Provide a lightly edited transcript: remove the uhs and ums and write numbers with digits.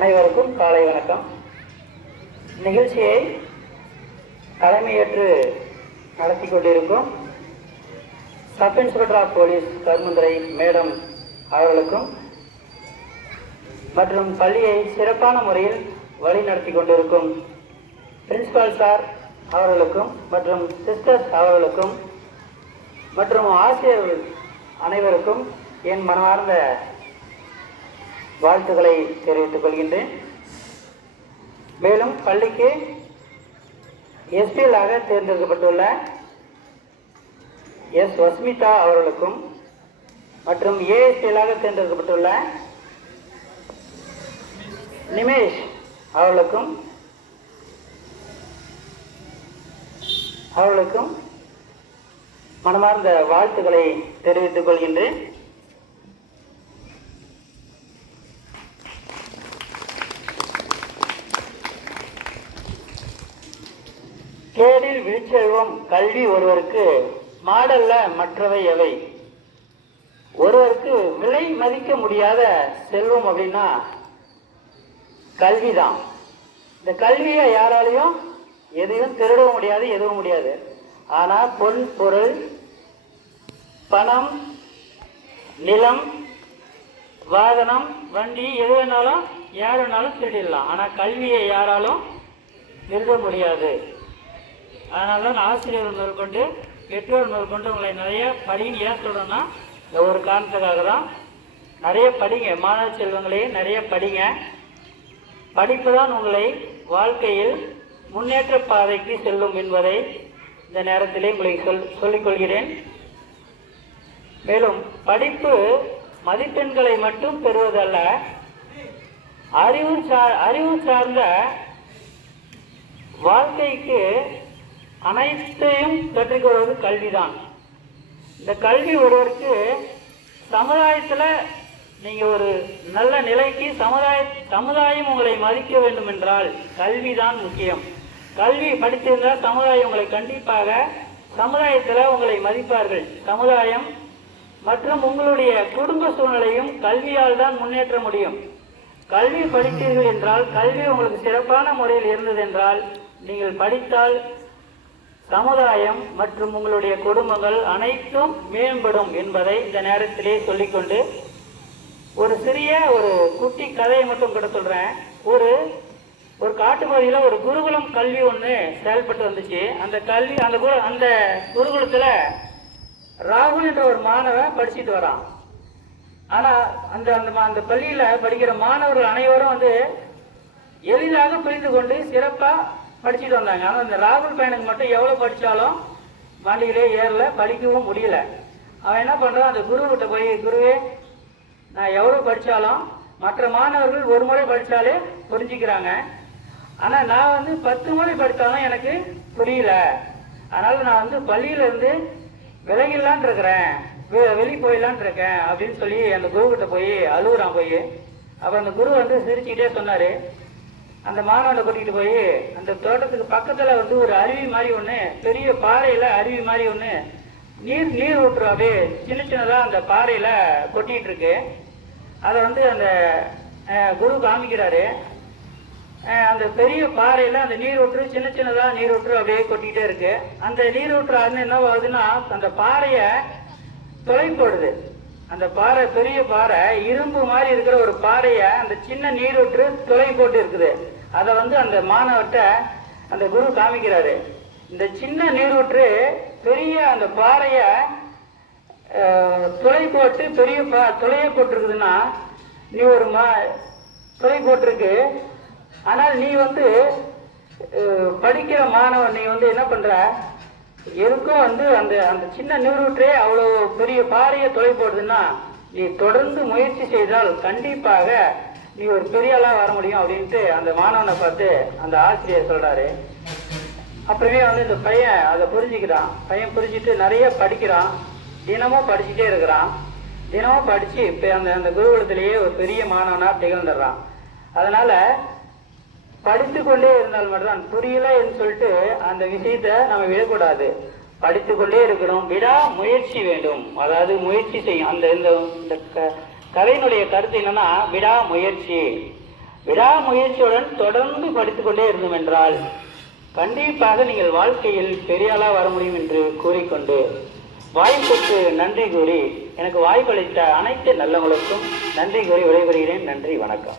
அனைவருக்கும் காலை வணக்கம். நிகழ்ச்சியை தலைமையேற்று நடத்தி கொண்டிருக்கும் sub inspector of police Karumanthurai madam அவர்களுக்கும் மற்றும் பள்ளியை சிறப்பான முறையில் வழி நடத்தி கொண்டிருக்கும் பிரின்சிபால் சார் அவர்களுக்கும் மற்றும் சிஸ்டர்ஸ் அவர்களுக்கும் மற்றும் ஆசிரியர்கள் அனைவருக்கும் என் மனமார்ந்த வாழ்த்துக்களை தெரிவித்துக் கொள்கின்றேன். மேலும் பள்ளிக்கு எஸ்பிஎல்லாக தேர்ந்தெடுக்கப்பட்டுள்ள எஸ் வஸ்மிதா அவர்களுக்கும் மற்றும் ஏஎஸ்பிஎல்லாக தேர்ந்தெடுக்கப்பட்டுள்ள நிமேஷ் அவர்களுக்கும் மனமார்ந்த வாழ்த்துக்களை தெரிவித்துக் கொள்கின்றேன். கேடில் விழிச்செல்வம் கல்வி ஒருவருக்கு மாடல்ல மற்றவை எவை. ஒருவருக்கு விலை மதிக்க முடியாத செல்வம் அப்படின்னா கல்விதான். இந்த கல்வியை யாராலையும் எதையும் திருடவும் முடியாது, எதுவும் முடியாது. ஆனால் பொன் பொருள் பணம் நிலம் வாகனம் வண்டி எது வேணாலும் யார் வேணாலும் திருடிடலாம். ஆனால் கல்வியை யாராலும் திருட முடியாது. அதனால தான் ஆசிரியர் முதற்கொண்டு பெற்றோர் முதற்கொண்டு உங்களை நிறைய படிங்க ஏன் சொல்கிறோன்னா இந்த ஒரு காரணத்துக்காக தான். நிறைய படிங்க, மாணவ செல்வங்களே நிறைய படிங்க. படிப்பு தான் உங்களை வாழ்க்கையில் முன்னேற்ற பாதைக்கு செல்லும் என்பதை இந்த நேரத்திலே உங்களுக்கு சொல்லிக்கொள்கிறேன். மேலும் படிப்பு மதிப்பெண்களை மட்டும் பெறுவதல்ல, அறிவு சார்ந்த வாழ்க்கைக்கு அனைத்தையும் கற்றுக்கொள்வது கல்விதான். இந்த கல்வி ஒருவருக்கு சமுதாயத்தில் நீங்கள் ஒரு நல்ல நிலைக்கு சமுதாயம் உங்களை மதிக்க வேண்டும் என்றால் கல்விதான் முக்கியம். கல்வி படித்திருந்தால் சமுதாயம் உங்களை கண்டிப்பாக சமுதாயத்தில் உங்களை மதிப்பார்கள். சமுதாயம் மற்றும் உங்களுடைய குடும்ப சூழ்நிலையும் கல்வியால் தான் முன்னேற்ற முடியும். கல்வி படித்தீர்கள் என்றால், கல்வி உங்களுக்கு சிறப்பான முறையில் இருந்தது என்றால், நீங்கள் படித்தால் சமுதாயம் மற்றும் உங்களுடைய குடும்பங்கள் அனைத்தும் மேம்படும் என்பதை இந்த நேரத்திலே சொல்லிக்கொண்டு ஒரு சிறிய ஒரு குட்டி கதையை மட்டும் கூட சொல்கிறேன். ஒரு காட்டு பகுதியில் ஒரு குருகுலம் கல்வி ஒன்று செயல்பட்டு வந்துச்சு. அந்த குருகுலத்தில் ராகுல் என்ற ஒரு மாணவன் படிச்சுட்டு வரான். ஆனால் அந்த பள்ளியில் படிக்கிற மாணவர்கள் அனைவரும் எளிதாக புரிந்து கொண்டு சிறப்பாக படிச்சுட்டு வந்தாங்க. ஆனால் இந்த ராகுல் பையனுக்கு மட்டும் எவ்வளோ படித்தாலும் வண்டியிலே ஏறல, படிக்கவும் முடியல. அவன் என்ன பண்ணுறான், அந்த குருக்கிட்ட போய், குருவே நான் எவ்வளோ படித்தாலும் மற்ற மாணவர்கள் ஒரு முறை படித்தாலே புரிஞ்சுக்கிறாங்க, ஆனால் நான் 10 முறை படித்தாலும் எனக்கு புரியல. அதனால் நான் பள்ளியிலேருந்து விலகிடலான் இருக்கிறேன், வெளியே போயிடலான் இருக்கேன் அப்படின்னு சொல்லி அந்த குருக்கிட்ட போய் அழுகுறான். அப்போ அந்த குரு சிரிச்சுக்கிட்டே சொன்னார், அந்த மாணவனை கூட்டிகிட்டு போய் அந்த தோட்டத்துக்கு பக்கத்தில் ஒரு அருவி மாதிரி ஒன்று, பெரிய பாறையில் அருவி மாதிரி ஒன்று நீர் ஊற்று அப்படியே சின்ன சின்னதாக அந்த பாறையில் கொட்டிகிட்டு இருக்கு. அதை அந்த குரு காமிக்கிறாரு. அந்த பெரிய பாறையில் அந்த நீர் ஊற்று சின்ன சின்னதாக நீர் ஊற்று அப்படியே கொட்டிக்கிட்டே இருக்கு. அந்த நீர் ஊற்று என்ன ஆகுதுன்னா அந்த பாறையை தொலை போடுது. அந்த பாறை, பெரிய பாறை, இரும்பு மாதிரி இருக்கிற ஒரு பாறையை அந்த சின்ன நீரூற்று துளை போட்டு இருக்குது. அதை அந்த மாணவர்கிட்ட அந்த குரு காமிக்கிறாரு. இந்த சின்ன நீரூற்று பெரிய அந்த பாறையை துளை போட்டு பெரிய துளையை போட்டிருக்குதுன்னா, நீ ஒரு துளை போட்டிருக்கு. ஆனால் நீ படிக்கிற மாணவன், நீ என்ன பண்ற, எதுக்கும் அந்த சின்ன நீரூற்றே அவ்வளோ பெரிய பாறையை தொலை போடுதுன்னா, நீ தொடர்ந்து முயற்சி செய்தால் கண்டிப்பாக நீ ஒரு பெரிய ஆளாக வர முடியும் அப்படின்ட்டு அந்த மாணவனை பார்த்து அந்த ஆசிரியர் சொல்கிறாரு. அப்புறமே இந்த பையன் அதை புரிஞ்சுக்கிறான். பையன் புரிஞ்சுட்டு நிறைய படிக்கிறான், தினமும் படிச்சுட்டே இருக்கிறான். தினமும் படித்து இப்போ அந்த குருகுலத்திலேயே ஒரு பெரிய மாணவனாக திகழ்ந்துடுறான். அதனால் படித்து கொண்டே இருந்தால் மட்டும்தான், புரியலன்னு சொல்லிட்டு அந்த விஷயத்தை நம்ம விடக்கூடாது. படித்து கொண்டே இருக்கணும், விடா முயற்சி வேண்டும். அதாவது முயற்சி செய்யும். அந்த கதையினுடைய கருத்து என்னன்னா, விடா முயற்சி. விடாமுயற்சியுடன் தொடர்ந்து படித்துக்கொண்டே இருந்தோம் என்றால் கண்டிப்பாக நீங்கள் வாழ்க்கையில் பெரிய ஆளாக வர முடியும் என்று கூறிக்கொண்டு வாய்ப்புக்கு நன்றி கூறி எனக்கு வாய்ப்பளித்த அனைத்து நல்லவங்களுக்கும் நன்றி கூறி விடைபெறுகிறேன். நன்றி, வணக்கம்.